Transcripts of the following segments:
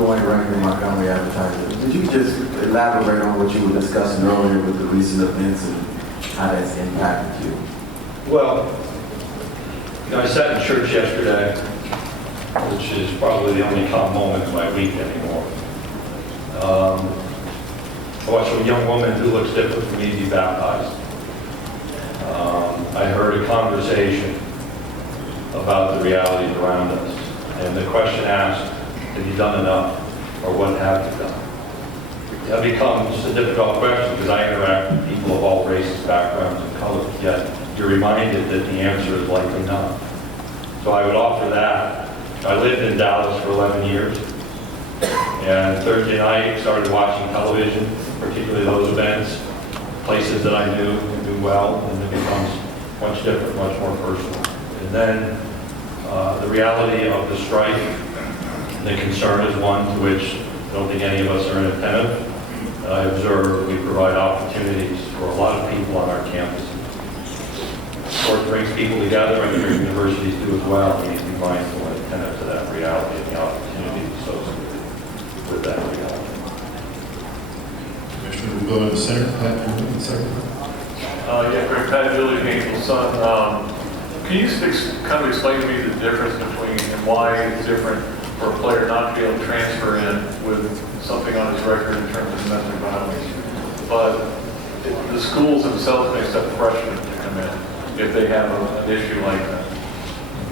going rank in Montgomery advertising. Did you just elaborate on what you were discussing earlier with the recent events and how that's impacted you? Well, I sat in church yesterday, which is probably the only calm moment in my week anymore. I watched a young woman who looks different from me be baptized. I heard a conversation about the realities around us. And the question asked, have you done enough? Or what have you done? That becomes a difficult question because I interact with people of all races, backgrounds, and colors. Yet you're reminded that the answer is likely not. So I would offer that. I lived in Dallas for 11 years. And Thursday night, started watching television, particularly those events, places that I knew well, and it becomes much different, much more personal. And then the reality of the strife, the concern is one to which I don't think any of us are inattentive. I observe we provide opportunities for a lot of people on our campuses. Sport brings people together, and your universities do as well. We need to be mindful and attentive to that reality and the opportunities associated with that reality. Commissioner, we'll go to the center. Pat, you're in the center. Yeah, Greg, Pat Julie, Hankel's son. Can you kind of explain to me the difference between and why it's different for a player not to be able to transfer in with something on his record in terms of domestic violence, but the schools themselves may accept freshmen to come in if they have an issue like that?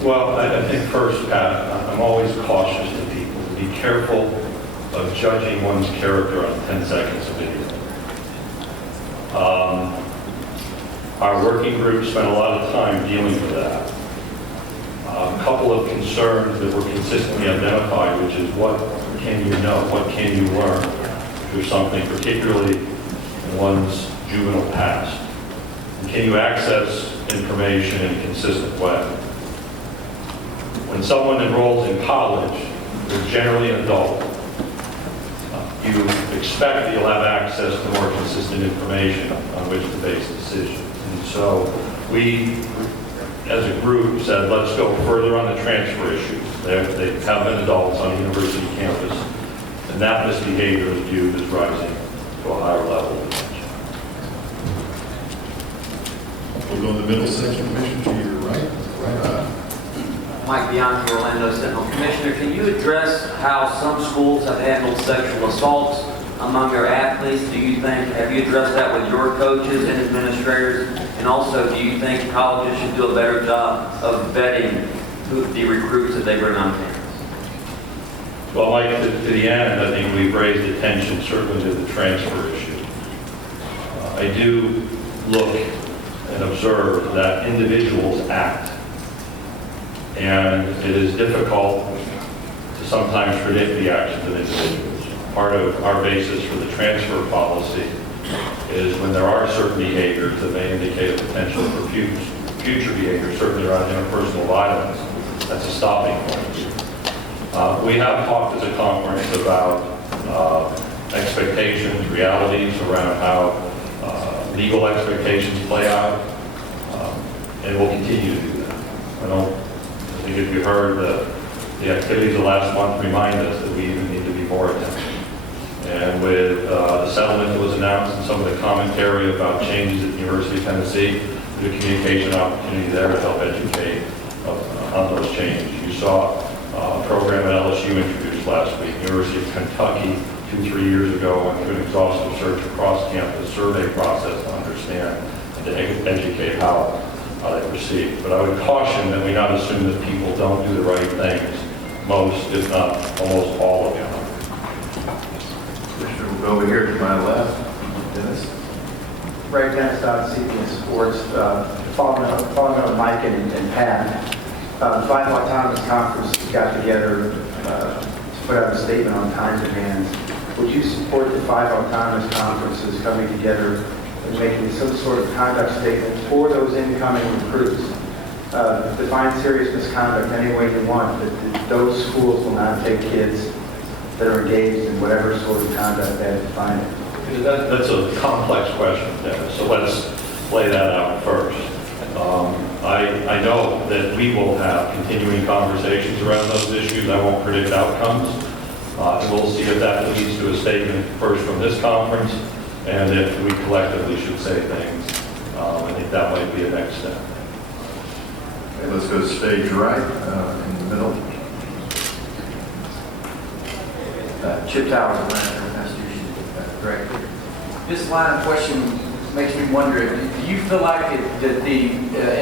Well, I think first, Pat, I'm always cautious to people to be careful of judging one's character on 10 seconds of video. Our working group spent a lot of time dealing with that. A couple of concerns that were consistently identified, which is what can you know, what can you learn through something, particularly in one's juvenile past. And can you access information in a consistent way? When someone enrolls in college, they're generally an adult. You expect that you'll have access to more consistent information on which to base decisions. And so we, as a group, said, let's go further on the transfer issue. They have been adults on a university campus, and that misbehavior is viewed as rising to a higher level of attention. We'll go in the middle section, Commissioner, to your right. Mike Bianchi, Orlando Sentinel. Commissioner, can you address how some schools have handled sexual assaults among their athletes? Have you addressed that with your coaches and administrators? And also, do you think colleges should do a better job of vetting the recruits that they bring on campus? Well, Mike, to the end, I think we've raised attention certainly to the transfer issue. I do look and observe that individuals act. And it is difficult to sometimes predict the actions of individuals. Part of our basis for the transfer policy is when there are certain behaviors that may indicate a potential for future behavior, certainly around interpersonal violence, that's a stopping point. We have talked as a conference about expectations, realities around how legal expectations play out, and we'll continue to do that. I think if you heard the activities of last month remind us that we even need to be more attentive. And with the settlement that was announced and some of the commentary about changes at the University of Tennessee, there's a communication opportunity there to help educate on those changes. You saw a program at LSU introduced last week. University of Kentucky 2-3 years ago went through an exhaustive search across campus survey process to understand and to educate how they proceed. But I would caution that we not assume that people don't do the right things. Most, if not almost all of them. Commissioner, we'll go over here to my left. Dennis. Ray Dennis, CBS Sports. Following up Mike and Pat, the Five Autonomous Conference got together to put out a statement on time demands. Would you support the Five Autonomous Conferences coming together and making some sort of conduct statement for those incoming recruits? Define serious misconduct any way you want, but those schools will not take kids that are engaged in whatever sort of conduct they define it. That's a complex question, Dennis, so let's lay that out first. I know that we will have continuing conversations around those issues. I won't predict outcomes. And we'll see if that leads to a statement first from this conference, and if we collectively should say things. I think that might be a next step. Okay, let's go stage right, in the middle. Chip Towers, Atlanta, Massachusetts. Greg. This line of question makes me wonder, do you feel like that the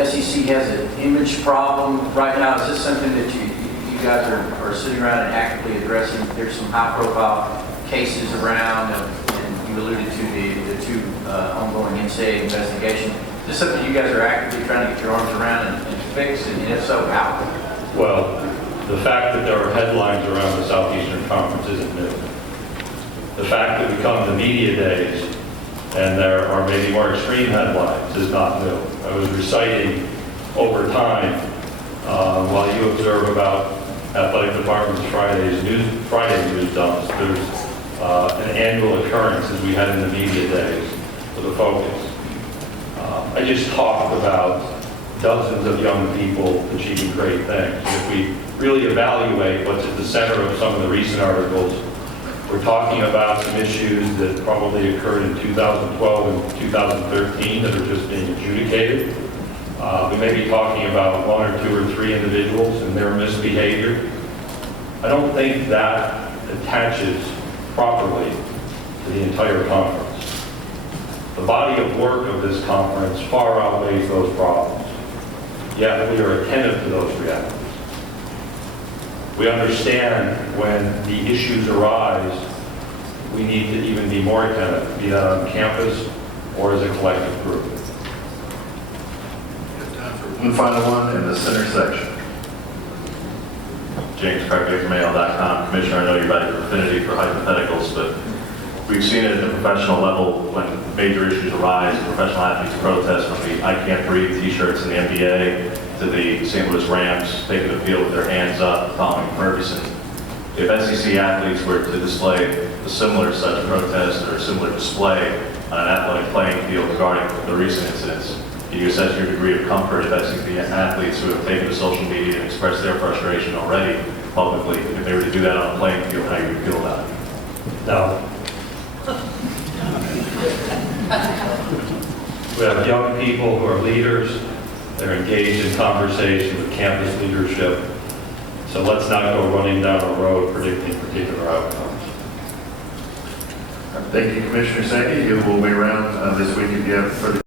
SEC has an image problem right now? Is this something that you guys are sitting around and actively addressing? There's some high-profile cases around, and you alluded to the two ongoing NCAA investigations. Is this something you guys are actively trying to get your arms around and fix? And if so, how? Well, the fact that there are headlines around the Southeastern Conference isn't new. The fact that we come to media days and there are maybe more extreme headlines is not new. I was reciting over time, while you observe about athletic departments Friday news dumps, there's an annual occurrence as we had in the media days for the focus. I just talked about dozens of young people achieving great things. And if we really evaluate what's at the center of some of the recent articles, we're talking about some issues that probably occurred in 2012 and 2013 that are just being adjudicated. We may be talking about one or two or three individuals and their misbehavior. I don't think that attaches properly to the entire conference. The body of work of this conference far outweighs those problems. Yet we are attentive to those realities. We understand when the issues arise, we need to even be more attentive, be that on campus or as a collective group. We have time for one final one in the center section. James Carpenter from AL.com. Commissioner, I know you have an affinity for hypotheticals, but we've seen it at the professional level when major issues arise, professional athletes protest, from the I Can't Breathe t-shirts in the NBA to the St. Louis Rams taking the field with their hands up, following Ferguson. If SEC athletes were to display a similar such protest or a similar display on an athletic playing field regarding the recent incidents, can you assess your degree of comfort if SEC athletes who have taken to social media and expressed their frustration already publicly, if they were to do that on a playing field, how you would feel about it? Now, we have young people who are leaders. They're engaged in conversation with campus leadership. So let's not go running down a road predicting particular outcomes. Thank you, Commissioner Sankey. You will be around this week if you have further